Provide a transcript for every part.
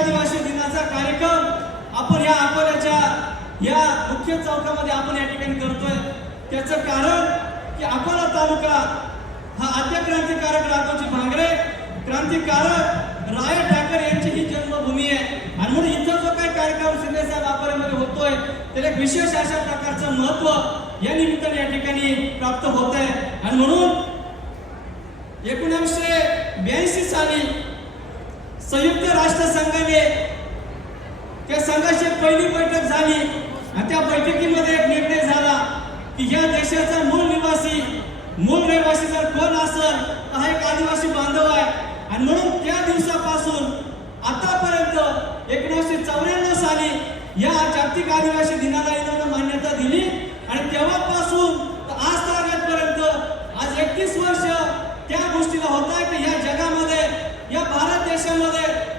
आदिवासी दिनाचा कार्यक्रम आपण या अकोल्याच्या या मुख्य चौकामध्ये आपण या ठिकाणी करतोय. त्याचं कारण की अकोला तालुका हा आद्य क्रांतिकारक राघोजी भांगरे. क्रांतिकारक राय ठाकरे यांची ही जन्मभूमी आहे. आणि म्हणून इथं जो काही कार्यक्रम शिंदेसाहेब अकोल्यामध्ये होतोय त्याला एक विशेष अशा प्रकारचं महत्त्व या निमित्ताने या ठिकाणी प्राप्त होत आहे आणि म्हणून एकोणीसशे ब्याऐंशी साली संयुक्त राष्ट्र संघाने त्या संघाची पहिली बैठक झाली. आणि त्या बैठकीमध्ये एक निर्णय झाला की या देशाचा मूळ निवासी मूळ रहिवासी जर कोण असेल तर हा एक आदिवासी बांधव आहे. आणि म्हणून त्या दिवसापासून आतापर्यंत एकोणीसशे चौऱ्याण्णव साली या जागतिक आदिवासी दिनाला इथं मान्यता दिली. आणि तेव्हापासून आज तारखेपर्यंत आज एकतीस वर्ष त्या गोष्टीला होत आहे की या जगामध्ये या भारत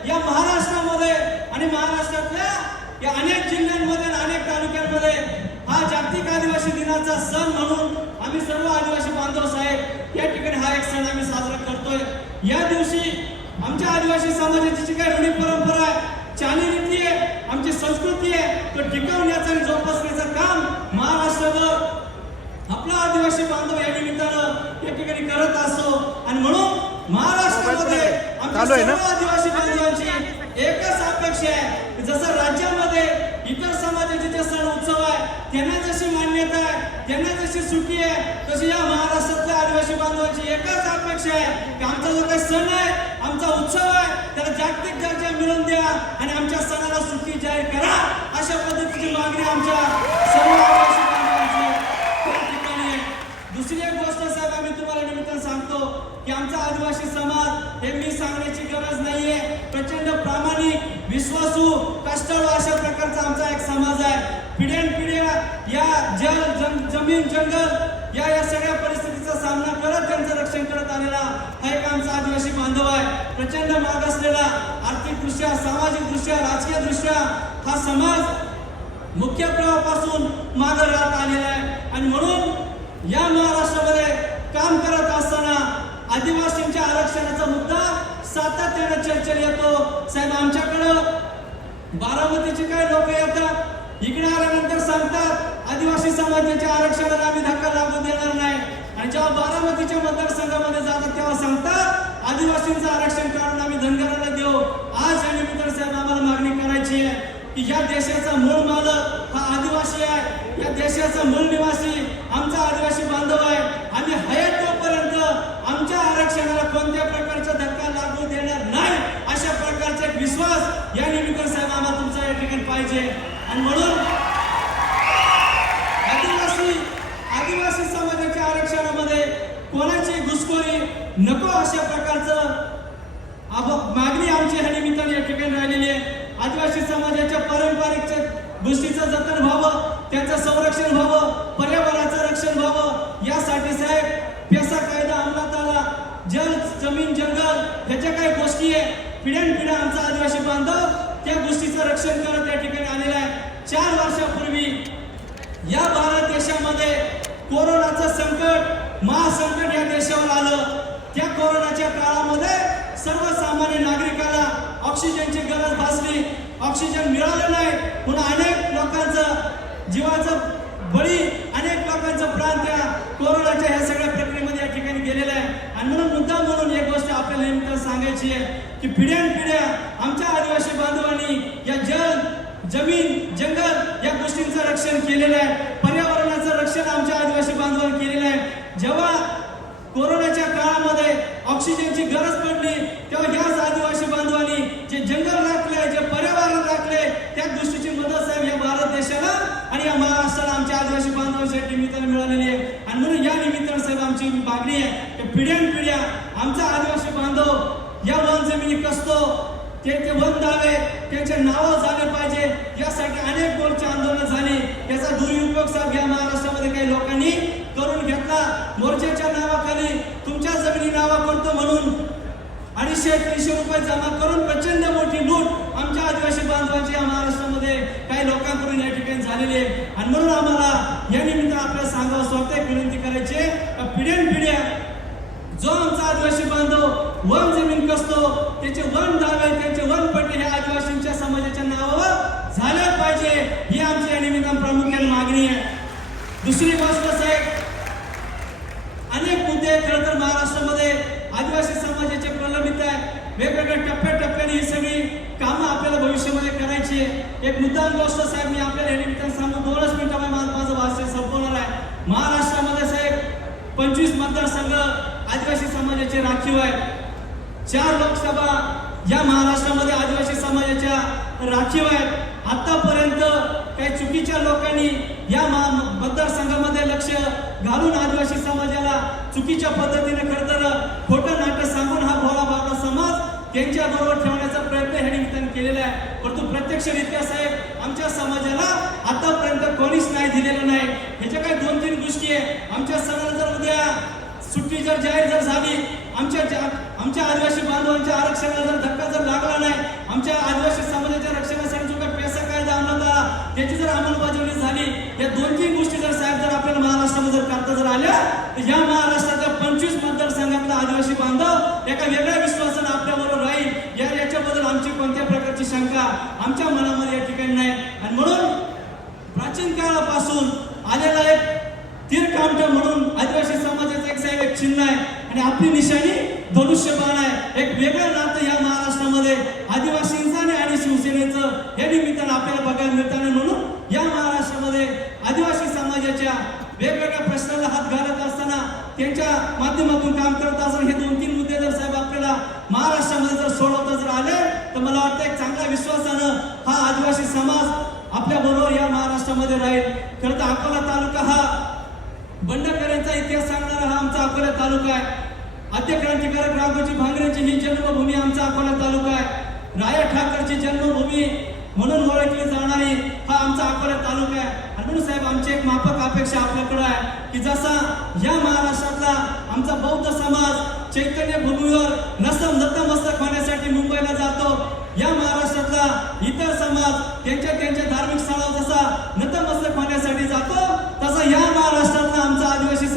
या महाराष्ट्रामध्ये आणि महाराष्ट्रातल्या या अनेक जिल्ह्यांमध्ये आणि अनेक तालुक्यांमध्ये हा जागतिक आदिवासी दिनाचा सण म्हणून आम्ही सर्व आदिवासी बांधव साहेब या ठिकाणी हा एक सण आम्ही साजरा करतोय. या दिवशी आमच्या आदिवासी समाजाची जी काही रूढी परंपरा आहे चालीरीती आहे आमची संस्कृती आहे तो टिकवण्याचं आणि जोपासण्याचं काम महाराष्ट्रावर आपला आदिवासी बांधव या निमित्तानं या ठिकाणी करत असतो आणि म्हणून महाराष्ट्र चालू आहे ना? आदिवासी बांधवांची एकच अपेक्षा आहे की जसं राज्यामध्ये इतर समाजाचे जे सण उत्सव आहे त्यांना जशी मान्यता आहे त्यांना जशी सुट्टी आहे तशी या महाराष्ट्रातल्या आदिवासी बांधवांची एकच अपेक्षा आहे की आमचा जो काही सण आहे आमचा उत्सव आहे त्याला जागतिक दर्जा मिळवून द्या आणि आमच्या सणाला सुट्टी जाहीर करा अशा पद्धतीची मागणी आमच्या सर्व आदिवासी बांधवांची त्या ठिकाणी आहे. दुसरी एक गोष्ट साहेब आम्ही तुम्हाला निमित्तानं सांगतो की आमचा आदिवासी समाज हे मी सांगण्याची गरज नाहीये. प्रचंड प्रामाणिक विश्वासू कष्टाळू अशा प्रकारचा आमचा एक समाज आहे. पिढ्यान पिढ्या या जल जम- जमीन जंगल या या सगळ्या परिस्थितीचा सामना करत त्यांचं रक्षण करत आलेला हा एक आमचा आदिवासी बांधव आहे. प्रचंड मागासलेला आर्थिकदृष्ट्या सामाजिकदृष्ट्या राजकीय दृष्ट्या हा समाज मुख्य प्रवाहापासून मागे राहत आलेला आहे. आणि म्हणून या महाराष्ट्रामध्ये काम करत असताना आदिवासींच्या आरक्षणाचा मुद्दा सातत्याने चर्चेला येतो. साहेब आमच्याकडं बारामतीचे काय लोक येतात? इकडे आल्यानंतर सांगतात आदिवासी समाजाच्या आरक्षणाला आम्ही धक्का लागू देणार नाही. आणि जेव्हा बारामतीच्या मतदारसंघामध्ये जातात तेव्हा सांगतात आदिवासींचं आरक्षण काढून आम्ही धनगराला देऊ. आज या निमित्तानं साहेब आम्हाला मागणी करायची आहे की या देशाचा मूळ मालक हा आदिवासी आहे. या देशाचा मूळ निवासी आमचा आदिवासी बांधव आहे. आम्ही हयात तोपर्यंत आमच्या आरक्षणाला कोणत्या प्रकारचा धक्का लागू देणार नाही अशा प्रकारचा एक विश्वास या निमित्तानं साहेब आम्हाला तुमचा या ठिकाणी पाहिजे. आणि म्हणून आदिवासी आदिवासी समाजाच्या आरक्षणामध्ये कोणाची घुसखोरी नको अशा प्रकारचं मागणी आमची ह्या निमित्ताने या ठिकाणी राहिलेली आहे. आदिवासी समाजाच्या पारंपरिक गोष्टीचं जतन व्हावं त्याचं संरक्षण व्हावं पर्यावरणाचं रक्षण व्हावं यासाठी साहेब पेसा कायदा अंमलात आला. जल जमीन जंगल ह्याच्या काही गोष्टी आहे. पिढ्यान पिढ्या आमचा आदिवासी बांधव त्या गोष्टीचं रक्षण करत या ठिकाणी आलेला आहे. चार वर्षापूर्वी या भारत देशामध्ये कोरोनाचं संकट महासंकट या देशावर आलं. त्या कोरोनाच्या काळामध्ये सर्वसामान्य नागरिकाला ऑक्सिजनची गरज भासली. ऑक्सिजन मिळालं नाही. म्हणून अनेक लोकांचं जीवाचं बळी अनेक लोकांचं प्राण त्या कोरोनाच्या ह्या सगळ्या प्रक्रियेमध्ये या ठिकाणी गेलेलं आहे. आणि म्हणून मुद्दा म्हणून एक गोष्ट आपल्याला नेमकं सांगायची आहे. की पिढ्यान पिढ्या आमच्या आदिवासी बांधवांनी या जल जमीन जंगल या गोष्टींचं रक्षण केलेलं आहे. पर्यावरणाचं रक्षण आमच्या आदिवासी बांधवांनी केलेलं आहे. जेव्हा कोरोनाच्या काळामध्ये ऑक्सिजनची गरज पडली तेव्हा याच आदिवासी बांधवांनी जे जंगल राखले जे पर्यावरण राखले त्या गोष्टीची मदत साहेब या भारत देशाला आणि या महाराष्ट्राला आमच्या आदिवासी बांधवांसाठी निमित्त मिळालेली आहे. आणि म्हणून या निमित्त साहेब आमची मागणी आहे की पिढ्यान पिढ्या आमचा आदिवासी बांधव या वन जमिनी कसतो त्यांचे वन दावे त्यांचे नावं झाले पाहिजे यासाठी अनेक मोर्चे आंदोलन झाली. त्याचा दुरुपयोग साहेब या महाराष्ट्रामध्ये काही लोकांनी करून घेतला. मोर्चाच्या नावाखाली तुमच्या जमिनी नावा करतो म्हणून अडीचशे तीनशे रुपये जमा करून प्रचंड मोठी लूट आमच्या आदिवासी बांधवांची या महाराष्ट्रामध्ये काही लोकांकडून या ठिकाणी झालेली आहे. आणि म्हणून आम्हाला या निमित्त आपल्याला सांगावं स्वतः विनंती करायची वन जमीन कसतो? त्याचे वन दावे त्यांचे वन पटे हे आदिवासींच्या समाजाच्या नावावर झाल्या पाहिजे. ही आमची या प्रामुख्याने मागणी आहे. दुसरी गोष्ट कसं आहे अनेक मुद्दे खरं तर महाराष्ट्रामध्ये आदिवासी समाजाचे प्रलंबित आहे. वेगवेगळ्या टप्प्याटप्प्याने ही सगळी कामं आपल्याला भविष्यामध्ये करायची आहे. एक मुद्दाम गोष्ट साहेब मी आपल्याला या निमित्तानं सांगू दोनच मिनिटामध्ये माझं भाषण संपवणार आहे. महाराष्ट्रामध्ये साहेब पंचवीस मतदारसंघ आदिवासी समाजाचे राखीव आहे चार लोकसभा या महाराष्ट्रामध्ये आदिवासी समाजाच्या राखीव आहेत आतापर्यंत काही चुकीच्या लोकांनी या मतदारसंघामध्ये लक्ष घालून आदिवासी समाजाला चुकीच्या पद्धतीने खरं तर खोटं नाटक सांगून हा भोळा बाबा समाज त्यांच्या बरोबर ठेवण्याचा प्रयत्न ह्या निमित्ताने केलेला आहे. परंतु प्रत्यक्षरित्या साहेब आमच्या समाजाला आतापर्यंत कोणीच नाही दिलेलं नाही. ह्याच्या काही दोन तीन गोष्टी आहे. आमच्या सणाला जर उद्या सुट्टी जर जाहीर जर झाली आमच्या आमच्या आदिवासी बांधवांच्या आरक्षणाला जर धक्का जर लागला नाही आमच्या आदिवासी समाजाच्या रक्षणासाठी जो काही पैसा कायदा अंमलात आला त्याची जर अंमलबजावणी झाली या दोन तीन गोष्टी जर साहेब जर आपल्याला महाराष्ट्रामध्ये जर करता जर आल्या तर या महाराष्ट्राच्या पंचवीस मतदारसंघातला आदिवासी बांधव एका वेगळ्या विश्वासानं आपल्याबरोबर राहील. या याच्याबद्दल आमची कोणत्या प्रकारची शंका आमच्या मनामध्ये या ठिकाणी नाही. आणि म्हणून प्राचीन काळापासून आलेला एक तीर्थ म्हणून आदिवासी समाजाचं एक साहेब एक चिन्ह आहे. आणि आपली निशाणी धनुष्यबाण आहे. एक वेगळं नातं या महाराष्ट्रामध्ये. आदिवासींचं आणि शिवसेनेचं. हे निमित्तानं आपल्याला बघायला मिळताना म्हणून या महाराष्ट्रामध्ये आदिवासी समाजाच्या वेगवेगळ्या प्रश्नाला हात घालत असताना त्यांच्या माध्यमातून काम करत असताना हे दोन तीन मुद्दे जर साहेब आपल्याला महाराष्ट्रामध्ये जर सोडवता जर आले तर मला वाटतं एक चांगला विश्वासानं हा आदिवासी समाज आपल्या बरोबर या महाराष्ट्रामध्ये राहील. खरं तर अकोला तालुका हा बंडकऱ्यांचा इतिहास सांगणारा हा आमचा अकोला तालुका आहे. आद्य क्रांतिकारक राघोजी भांगरेची ही जन्मभूमी आमचा अकोला तालुका आहे. राया ठाकरची जन्मभूमी म्हणून ओळखली जाणारी हा आमचा अकोला तालुका आहे. आणि म्हणून साहेब आमची एक माफक अपेक्षा आपल्याकडे आहे की जसा या महाराष्ट्रातला आमचा बौद्ध समाज चैतन्य भूमीवर नसम नतमस्तक होण्यासाठी मुंबईला जातो या महाराष्ट्रातला इतर समाज त्यांच्या त्यांच्या धार्मिक स्थळावर जसा नतमस्तक होण्यासाठी जातो तसा या महाराष्ट्रातला आमचा आदिवासी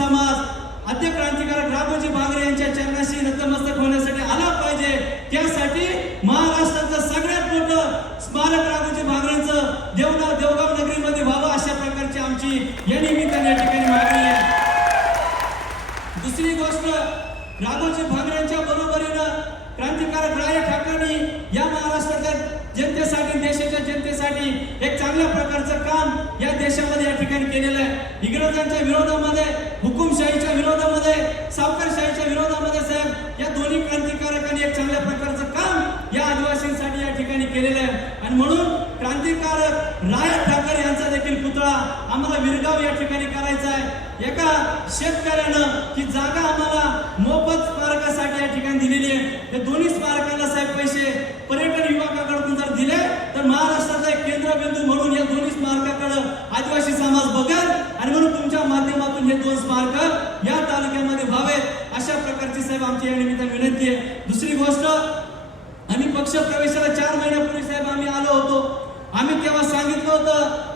आद्य क्रांतिकारक राघोजी भागरे यांच्या चरणाशी नतमस्तक होण्यासाठी आला पाहिजे. त्यासाठी महाराष्ट्राचं सगळ्यात मोठं स्मारक राघोजी भांगरेंचं देवगाव देवगाव नगरीमध्ये व्हावं अशा प्रकारची आमची या निमित्ताने या ठिकाणी मागणी आहे. दुसरी गोष्ट राघोजी भांगरेंच्या बरोबरीनं क्रांतिकारक राय ठाकरे या महाराष्ट्राच्या जनतेसाठी देशाच्या जनतेसाठी एक चांगल्या प्रकारचं काम या देशामध्ये या ठिकाणी केलेलं आहे. इंग्रजांच्या विरोधामध्ये हुकुमशाहीच्या विरोधामध्ये सावकारशाहीच्या विरोधामध्ये साहेब या दोन्ही क्रांतिकारकांनी एक चांगल्या प्रकारचं काम या आदिवासींसाठी या ठिकाणी केलेलं आहे. आणि म्हणून क्रांतिकारक राय ठाकरे यांचा देखील पुतळा आम्हाला विरगाव या ठिकाणी करायचा आहे. एका शेतकऱ्यानं ही जागा आम्हाला मोफत स्मारकासाठी या ठिकाणी दिलेली आहे या दोन्ही स्मारकाला साहेब पैसे पर्यटन विभागाकडून जर दिले तर महाराष्ट्राचा एक केंद्रबिंदू म्हणून या दोन्ही स्मारकाकडे आदिवासी समाज बघेल आणि म्हणून तुमच्या माध्यमातून हे दोन स्मारक या तालुक्यामध्ये व्हावेत अशा प्रकारची या निमित्ताने विनंती आहे. दुसरी गोष्ट आम्ही पक्ष प्रवेशाला चार महिन्यापूर्वी साहेब आम्ही आलो होतो. आम्ही तेव्हा सांगितलं होतं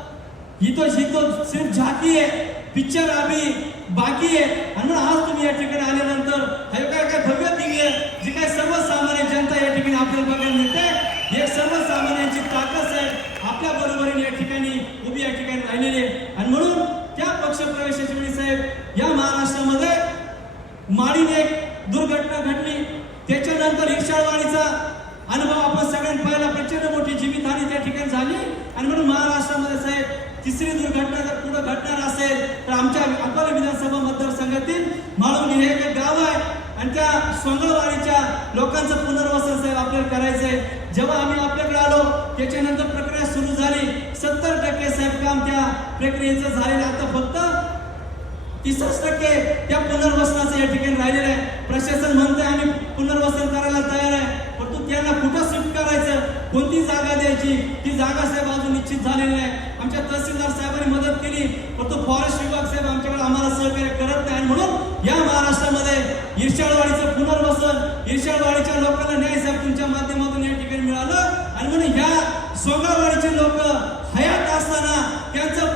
इथं तो सिर्फ झाकी आहे पिक्चर आम्ही बाकी आहे आणि म्हणून आज तुम्ही या ठिकाणी आल्यानंतर हे काय काय भव्य दिव्य जी काय सर्वसामान्य जनता या ठिकाणी आपल्याला बघायला मिळते एक सर्वसामान्यांची ताकद आहे. आपल्या बरोबरीने या ठिकाणी उभी या ठिकाणी राहिलेली आहे. आणि म्हणून त्या पक्ष प्रवेशाच्या वेळी साहेब या महाराष्ट्रामध्ये माळीने एक त्याच्यानंतर अनुभव आपण सगळ्यांनी पाहिला. प्रचंड मोठी जीवितहानी त्या ठिकाणी झाली. आणि म्हणून महाराष्ट्रामध्ये साहेब तिसरी दुर्घटना जर पुढे घडणार असेल तर आमच्या अकोला विधानसभा मतदारसंघातील म्हणून हे एक गाव आहे. आणि त्या सोंगळवाडीच्या लोकांचं पुनर्वसन साहेब आपल्याला करायचं आहे. जेव्हा आम्ही आपल्याकडे आलो त्याच्यानंतर प्रक्रिया सुरू झाली. सत्तर टक्के साहेब काम त्या प्रक्रियेचं झालेलं आता फक्त तीसच टक्के त्या पुनर्वसनाचं या ठिकाणी राहिलेलं आहे. प्रशासन म्हणतंय आम्ही पुनर्वसन करायला तयार आहे. परंतु त्यांना कुठं शिफ्ट करायचं? कोणती जागा द्यायची? ती जागा साहेब अजून निश्चित झालेली नाही. आमच्या तहसीलदार साहेबांनी मदत केली. परंतु फॉरेस्ट विभाग साहेब आमच्याकडे आम्हाला सहकार्य करत नाही. आणि म्हणून या महाराष्ट्रामध्ये इर्षाळवाडीचं पुनर्वसन इर्षाळवाडीच्या लोकांना न्याय साहेब तुमच्या माध्यमातून या ठिकाणी मिळालं. आणि म्हणून ह्या सोगावाडीचे लोक हयात असताना त्यांचं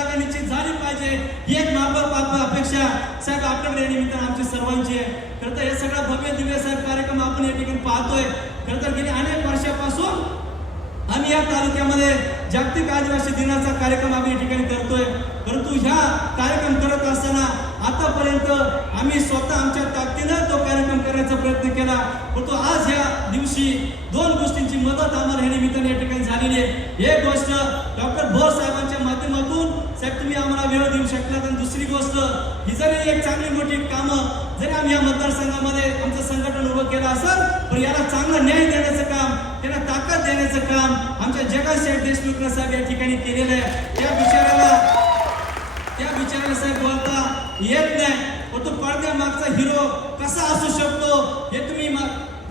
जागा निश्चित झाली पाहिजे. ही एक मापक माफक अपेक्षा. साहेब आपल्याकडे या निमित्तानं आमची सर्वांची आहे. खरं तर हे सगळा भव्य दिव्य साहेब कार्यक्रम आपण या ठिकाणी पाहतोय. खरं तर गेली अनेक वर्षापासून आम्ही या तालुक्यामध्ये जागतिक आदिवासी दिनाचा कार्यक्रम आम्ही या ठिकाणी करतोय. परंतु ह्या कार्यक्रम करत असताना आतापर्यंत आम्ही स्वतः आमच्या ताकदीनं तो कार्यक्रम करण्याचा प्रयत्न केला. परंतु आज या दिवशी दोन गोष्टींची मदत आम्हाला हे निमित्ताने या ठिकाणी झालेली आहे. एक गोष्ट डॉक्टर भोर साहेबांच्या माध्यमातून साहेब तुम्ही आम्हाला वेळ देऊ शकलात आणि दुसरी गोष्ट ही जरी एक चांगली मोठी कामं जरी आम्ही या मतदारसंघामध्ये आमचं संघटन उभं केलं असेल पण याला चांगला न्याय देण्याचं काम त्यांना ताकद देण्याचं काम आमच्या जगन शेठ देशमुख साहेब या ठिकाणी केलेलं आहे. त्या विचाराला त्या विचाराला साहेब बोलता येत नाही. व तो पडद्यामागचा हिरो कसा असू शकतो? हे तुम्ही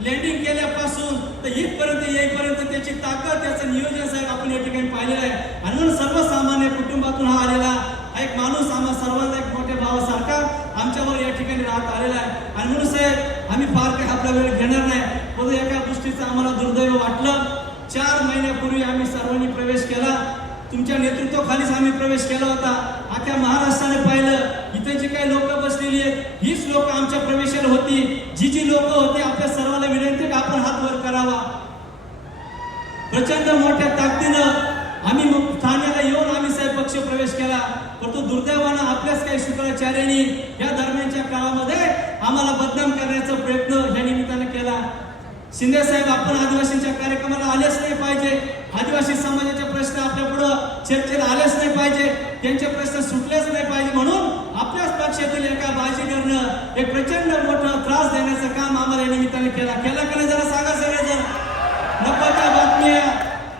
लँडिंग केल्यापासून तर इथपर्यंत येईपर्यंत त्याची ताकद त्याचं नियोजन साहेब आपण या ठिकाणी पाहिलेलं आहे. आणि म्हणून सर्वसामान्य कुटुंबातून हा आलेला हा एक माणूस आम्हा सर्वांना एक मोठ्या भावासारखा आमच्यावर या ठिकाणी राहत आलेला आहे. आणि म्हणून साहेब आम्ही फार काही आपला वेळ घेणार नाही. परंतु एका गोष्टीचं आम्हाला दुर्दैव वाटलं. चार महिन्यापूर्वी आम्ही सर्वांनी प्रवेश केला. तुमच्या नेतृत्वाखालीच आम्ही प्रवेश केला होता. अख्ख्या महाराष्ट्राने पाहिलं इथे जी काही लोक बसलेली आहेत हीच लोक आमच्या प्रवेशाला होती. जी जी लोक होती आपल्या सर्व विनंती आहे की आपण हात वर करावा प्रचंड मोठ्या ताकदीनं आम्ही ठाण्याला येऊन आम्ही साहेब पक्ष प्रवेश केला. परंतु दुर्दैवानं आपल्याच काही शुक्राचार्यांनी या दरम्यानच्या काळामध्ये आम्हाला बदनाम करण्याचा प्रयत्न या निमित्तानं केला. शिंदे साहेब आपण आदिवासींच्या कार्यक्रमाला आलेच नाही पाहिजे. आदिवासी समाजाचे प्रश्न आपल्या पुढं चर्चेला आलेच नाही पाहिजे. त्यांचे प्रश्न सुटलेच नाही पाहिजे म्हणून आपल्याच पक्षातील एका बाजीगरनं एक प्रचंड मोठं त्रास देण्याचं काम आम्हाला या निमित्ताने केला. केला का जरा सांगा सगळेजण. नको त्या बातम्या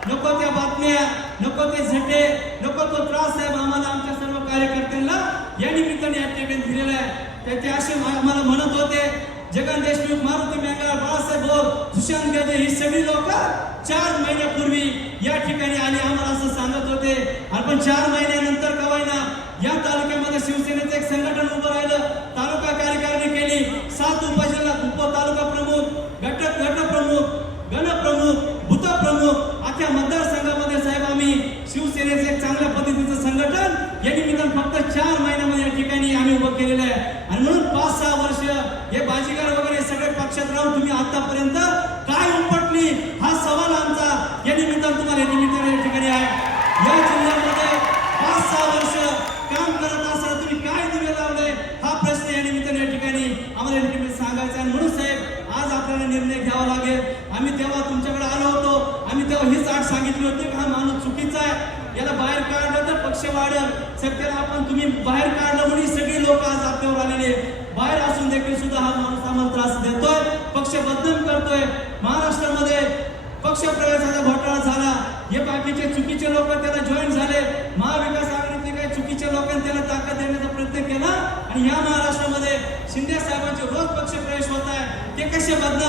नको त्या बातम्या नको ते झटे नको तो त्रास साहेब आम्हाला आमच्या सर्व कार्यकर्त्यांना या निमित्ताने या ठिकाणी दिलेला आहे. तर ते असे आम्हाला म्हणत होते जगन देशमुख मारुती मेंगाळ बाळासाहेब भोर सुशांत गजे ही सगळी लोक चार महिन्यापूर्वी या ठिकाणी आले. आम्हाला असं सांगत होते. आणि पण चार महिन्यानंतर कवायना या तालुक्यामध्ये शिवसेनेचं एक संघटन उभं राहिलं तालुका कार्यकारिणी केली सात उपजिल्हा उप तालुका प्रमुख घटक गट प्रमुख गणप्रमुख भूतप्रमुख भूत प्रमुख मतदारसंघामध्ये साहेब आम्ही शिवसेनेचं एक चांगल्या पद्धतीचं संघटन या निमित्तानं फक्त चार महिन्यामध्ये या ठिकाणी आम्ही उभं केलेलं आहे. आणि म्हणून पाच सहा वर्ष हे बाजीगार वगैरे सगळे पक्षात राहून तुम्ही आतापर्यंत काय उपटली हा सवाल आमचा या निमित्तानं तुम्हाला या निमित्तानं या ठिकाणी आहे. या जिल्ह्यामध्ये पाच सहा वर्ष काम करत असताना तुम्ही काय दिवे लावले हा प्रश्न या निमित्तानं या ठिकाणी आम्हाला या ठिकाणी सांगायचा आहे. आणि म्हणून साहेब आज आपल्याला निर्णय घ्यावा लागेल. आम्ही तेव्हा तुमच्याकडे आलो होतो. आम्ही तेव्हा हीच आठ सांगितली होती की हा माणूस चुकीचा आहे. याला बाहेर काढलं तर पक्ष वाढेल. सत्याला आपण तुम्ही बाहेर काढलं म्हणून ही सगळी लोक आज आपल्यावर आलेले बाहेर असून देखील सुद्धा हा माणूस आम्हाला त्रास देतोय. पक्ष बदनाम करतोय. महाराष्ट्रामध्ये पक्ष प्रवेशाचा घोटाळा झाला. हे बाकीचे चुकीचे लोक त्याला जॉईन झाले. महाविकास आघाडीतले काही चुकीचे लोकांनी त्याला ताकद देण्याचा प्रयत्न केला आणि या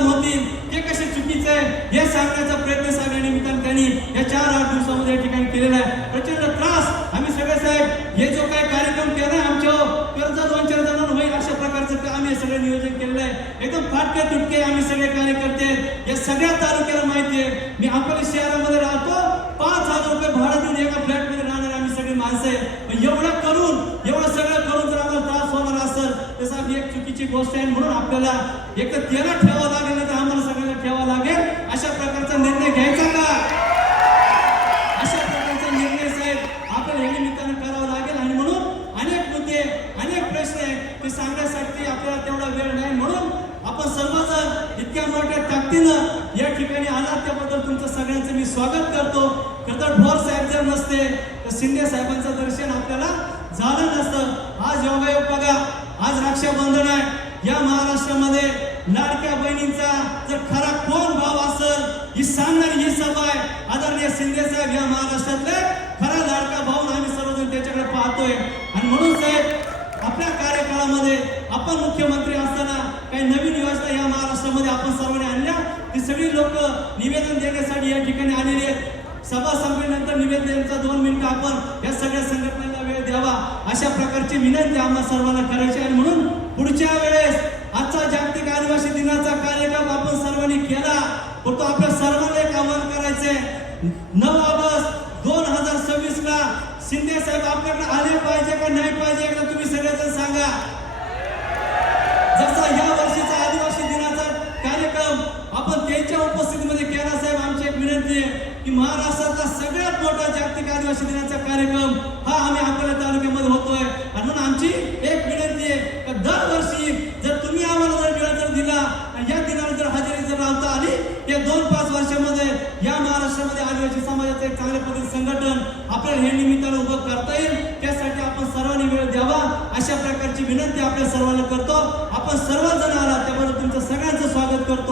कसे होतील. ते कसे चुकीचे आहे? हे सांगण्याचा प्रयत्न सांगण्या या निमित्तानं त्यांनी या चार आठ दिवसामध्ये या ठिकाणी केलेला आहे. प्रचंड त्रास. आम्ही सगळे साहेब हे जो काही कार्यक्रम केला आमच्या कर्ज दोन चार जणांना होईल अशा प्रकारचं आम्ही सगळं नियोजन केलेलं आहे. एकदम फाटके तुटके आम्ही सगळे कार्यकर्ते या सगळ्या तालुक्याला माहिती आहे. मी अकोले शहरामध्ये राहतो. पाच हजार रुपये भाडा देऊन एका फ्लॅटमध्ये राहणार आम्ही सगळी माणसं आहे एवढं करून एवढं सगळं करून जर आम्हाला त्रास होणार असेल तर साहेब एक चुकीची गोष्ट आहे म्हणून आपल्याला एक तर त्याला ठेवावं लागेल तर आम्हाला सगळ्यांना ठेवावं लागेल. अशा प्रकारचा निर्णय घ्यायचा का? अशा प्रकारचा निर्णय साहेब आपल्याला या निमित्तानं करावा लागेल. आणि म्हणून अनेक मुद्दे अनेक प्रश्न आहेत ते सांगण्यासाठी आपल्याला तेवढा वेळ नाही. म्हणून आपण सर्वजण इतक्या मोठ्या ताकदीनं या ठिकाणी आलात त्याबद्दल तुमचं सगळ्यांचं मी स्वागत करतो. खरं भोर साहेब जर नसते तर शिंदे साहेबांचं दर्शन आपल्याला झालं नसतं. आज योगायोग बघा आज रक्षाबंधन आहे. या महाराष्ट्रामध्ये लाडक्या बहिणींचा जर खरा कोण भाव असेल ही सांगणारी ही सभा आहे. आदरणीय शिंदे साहेब या महाराष्ट्रातले खरा लाडका भाऊ आम्ही सर्वजण त्याच्याकडे पाहतोय. आणि म्हणून साहेब आपल्या कार्यकाळामध्ये आपण मुख्यमंत्री असताना काही नवीन योजना या महाराष्ट्रामध्ये आपण सर्वांनी आणल्या. ती सगळी लोक निवेदन देण्यासाठी या ठिकाणी आलेली आहेत. सभा संपल्यानंतर निवेदनाचा दोन मिनिटं आपण या सगळ्या संघटनांना वेळ द्यावा. अशा प्रकारची विनंती आम्हाला सर्वांना करायची आणि म्हणून पुढच्या वेळेस आजचा जागतिक आदिवासी दिनाचा कार्यक्रम आपण सर्वांनी केला. परंतु आपल्या सर्वांना एक आव्हान करायचंय. नऊ ऑगस्ट दोन हजार सव्वीस ला शिंदे साहेब आपल्याकडे आले पाहिजे का नाही पाहिजे एकदा तुम्ही सगळेजण सांगा. जसा या वर्षीचा आदिवासी दिनाचा कार्यक्रम आपण त्यांच्या उपस्थितीमध्ये केला साहेब आमची एक विनंती आहे की महाराष्ट्रातला सगळ्यात मोठा जागतिक आदिवासी दिनाचा कार्यक्रम हा आम्ही अकोला तालुक्यामध्ये होतोय. आणि म्हणून आमची एक विनंती आहे का दरवर्षी जर तुम्ही आम्हाला जर वेळ जर दिला आणि या दिनाला जर हजेरी जर लावता आली या दोन पाच वर्षामध्ये या महाराष्ट्रामध्ये आदिवासी समाजाचं एक चांगल्या पद्धतीने संघटन आपल्याला हे निमित्तानं उभं करता येईल. त्यासाठी आपण सर्वांनी वेळ द्यावा. अशा प्रकारची विनंती आपल्या सर्वांना करतो. आपण सर्वजण आला त्याबद्दल तुमचं सगळ्यांचं स्वागत करतो.